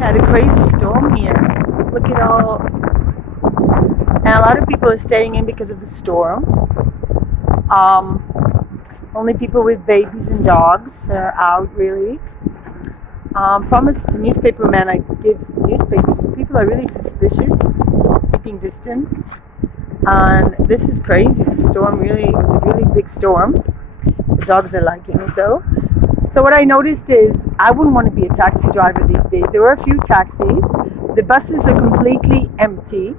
had a crazy storm here. Look at all, and a lot of people are staying in because of the storm. Um, Only people with babies and dogs are out really. Promised the newspaper man I'd give newspapers, but people are really suspicious, keeping distance. And this is crazy. The storm really, it's a really big storm. The dogs are liking it though. So what I noticed is I wouldn't want to be a taxi driver these days. There were a few taxis. The buses are completely empty.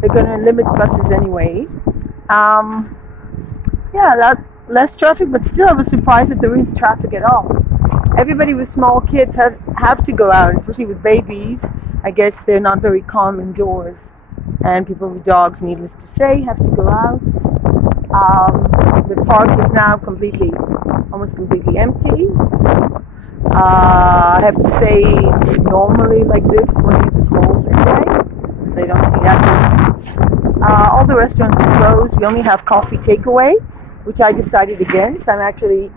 They're going to limit buses anyway. Yeah, a lot less traffic, but still I was surprised that there is traffic at all. Everybody with small kids have to go out, especially with babies. I guess they're not very calm indoors. And people with dogs, needless to say, have to go out. The park is now almost completely empty. I have to say it's normally like this when it's cold anyway, so I don't see that. All the restaurants are closed. We only have coffee takeaway, which I decided against. I'm actually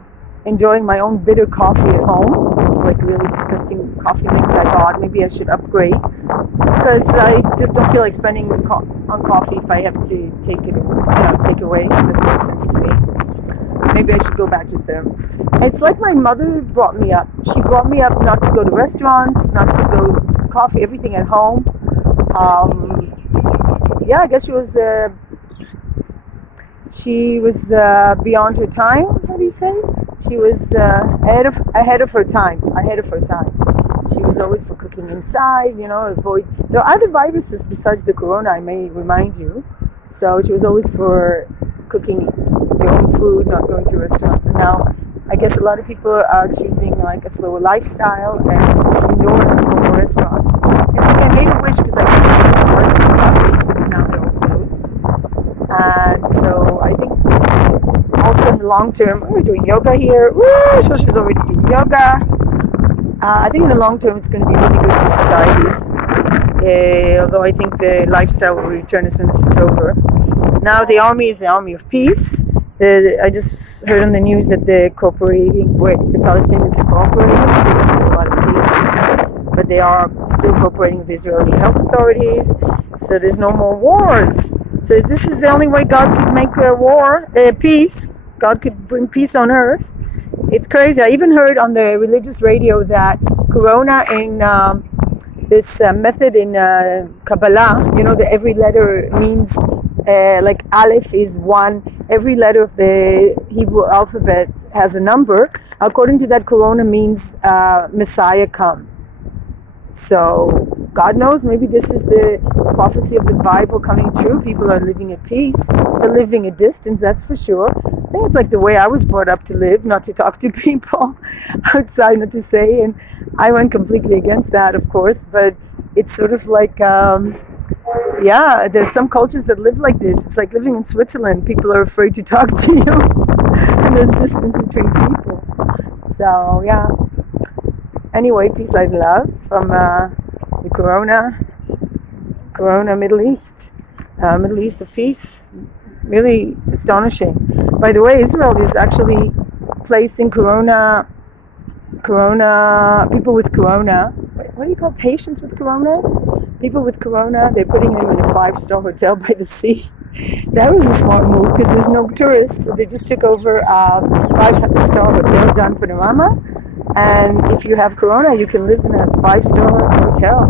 enjoying my own bitter coffee at home. It's like a really disgusting coffee mix I bought. Maybe I should upgrade because I just don't feel like spending on coffee if I have to take away. It doesn't make sense to me. Maybe I should go back to thermos. It's like my mother brought me up. She brought me up not to go to restaurants, not to go to coffee, everything at home. I guess she was beyond her time. How do you say? She was ahead of her time. She was always for cooking inside, avoid. There are other viruses besides the corona, I may remind you. So she was always for cooking your own food, not going to restaurants. And now I guess a lot of people are choosing like a slower lifestyle and indoors, no more restaurants. It's like I made a wish because I went to the bars and clubs, and now they're all closed. And so I think also in the long term, we're doing yoga here. Woo, so she's already doing yoga. I think in the long term it's going to be really good for society. Although I think the lifestyle will return as soon as it's over. Now the army is the army of peace. I just heard on the news that the Palestinians are cooperating. They don't have a lot of cases, but they are still cooperating with the Israeli health authorities. So there's no more wars. So this is the only way God could make peace. God could bring peace on earth. It's crazy. I even heard on the religious radio that Corona in this method in Kabbalah, that every letter means like Aleph is one. Every letter of the Hebrew alphabet has a number. According to that, Corona means Messiah come. So God knows, maybe this is the prophecy of the Bible coming true. People are living at peace. They're living at distance, that's for sure. I think it's like the way I was brought up to live, not to talk to people outside, not to say. And I went completely against that, of course. But it's sort of like, there's some cultures that live like this. It's like living in Switzerland. People are afraid to talk to you. And there's distance between people. So, yeah. Anyway, peace, light, and love from the Corona Middle East of peace. Really astonishing. By the way, Israel is actually placing Corona people with Corona. What do you call patients with Corona? People with Corona, they're putting them in a 5-star hotel by the sea. That was a smart move because there's no tourists. So they just took over a 5-star hotel down Panorama. And if you have Corona, you can live in a 5-star hotel.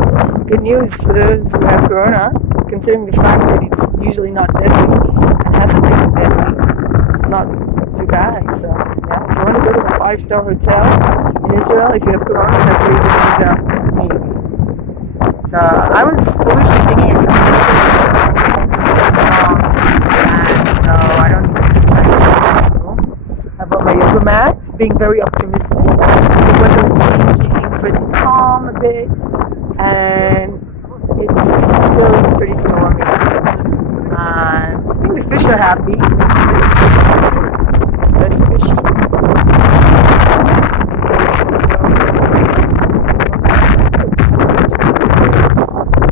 Good news for those who have Corona, considering the fact that it's usually not deadly and hasn't been deadly. It's not too bad. So, yeah, if you want to go to a 5-star hotel in Israel, if you have Corona, that's where you can end up, maybe. So, I was foolishly thinking because and so I don't even have time to change my school. I bought my yoga mat, being very optimistic. The weather is changing. First it's calm a bit, and it's still pretty stormy. I think the fish are happy. It's less fishy.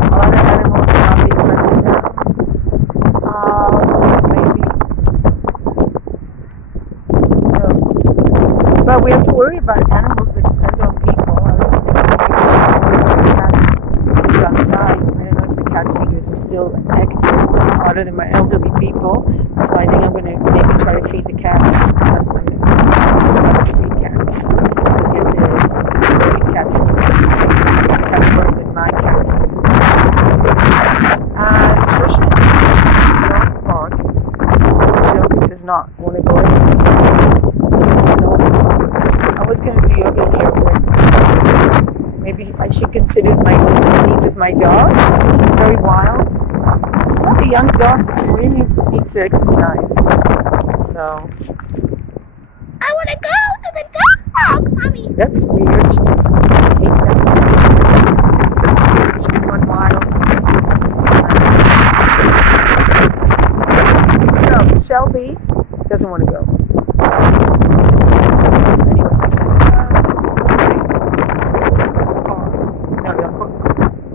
A lot of animals are not being hunted down. Maybe. Who knows? But we have to worry about animals that depend on people. I was just thinking maybe we should worry about still active, other than my elderly people. So I think I'm going to maybe try to feed the cats because I'm not street cats. I get the street cat food, the cat world with my cat food. And Trisha is in the dog park. Shelby does not want to go anywhere. So I was going to do yoga here, but maybe I should consider the needs of my dog. She's very wild. She's not a young dog, but she really needs to exercise. So I want to go to the dog park, Mommy. that's weird. She seems to hate that. So she's going wild. So Shelby doesn't want to go.